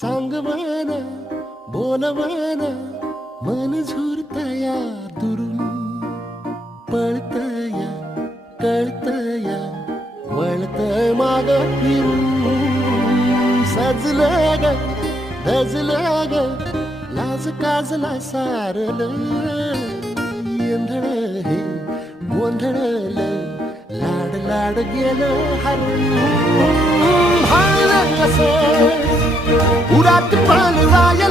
सांग मन बोल मन मन झुरतया दुरून पळतया कळतया वळतय माग फिरून सजलं ग दजलं ग लाज काजला सारलं येंधळ हे गोंधळलं लाड लाड गेलं हरून भाळलं कसं उरात पण जायला